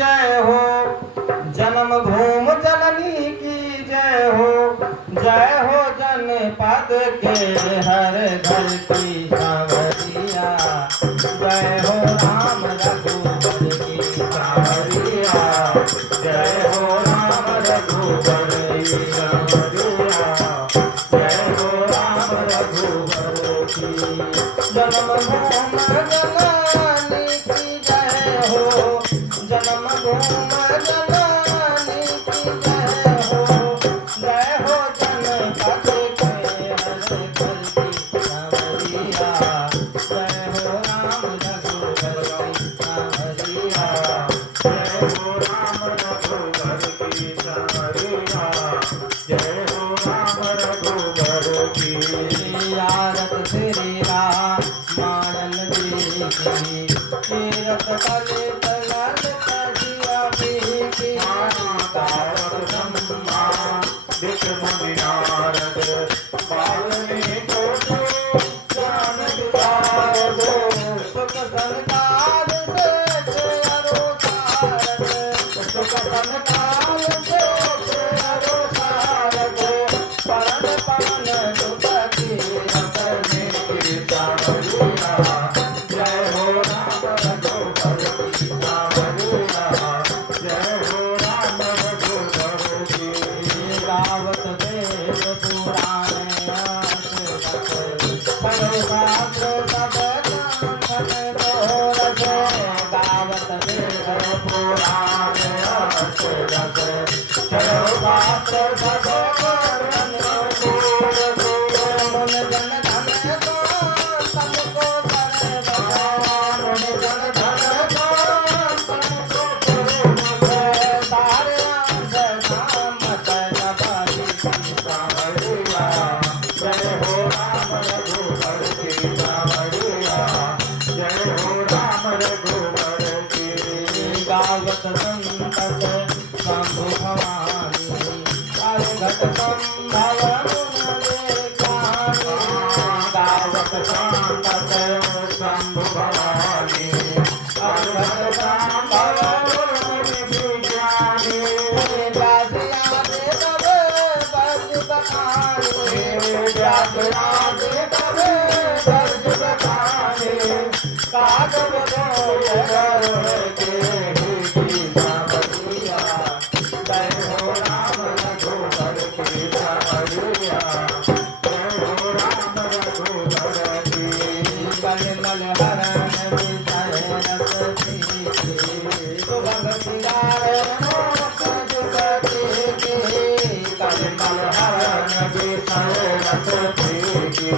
जय हो, जन्म भूमि जननी की जय हो जनपद के हर घर की सांवरिया, जय हो राम रघुवर की सांवरिया, जय हो राम रघुवर की सांवरिया, जय हो राम रघुवर की। जन्म भूमि जननी की जय हो, जन्म भूमि जननी की जय हो, जय हो जनपद के हर घर की सांवरिया, जय हो राम रघुवर की सांवरिया, जय हो राम रघुवर की सांवरिया, जय हो राम रघुवर की। आरत श्री राम मानन जी तीरथ तले तलन तजिया की तारक ब्रह्मा विष्णु नारद वाल्मीकि ज्ञान विशारद सुख संसार से अरो सारद, सुख संसार से अरो सारद, परण पवन सुख की अपने की सांवरिया, जय हो राम रघुवर की सांवरिया, जय हो राम रघुवर की। गावत वेद पुराण शास्त्र सब कंठन दोरस, गावत वेद पुराण शास्त्र सब कंठन दोरस, मुन जन धन को सबको सर्वदा, मुन जन धन को सबको सर्वदा, सारे अंध सामत नभाई की सांवरिया, जय हो राम रघुवर की सांवरिया, जय हो राम रघुवर की। गावत संतत शंभु भवानी, अर्घट संभव गुण लेखानी, गावत संतत शंभु भवानी, अर्घट संभव गुण विज्ञानी, व्यासिया देव बज बखानी, व्यासिया देव बज बखानी, कागज बोल के की सांवरिया, जय हो राम रघुवर की सांवरिया, जय हो राम रघुवर की। कलिमल हरण विषय रस की, सुभग सिंगार मोक्ष जुगति की, कलिमल हरण विषय रस की,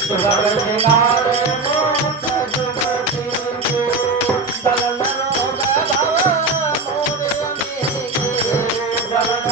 सुभग सिंगार मोक्ष जुगति की, दलन रोग भव मोर अमीके, दलन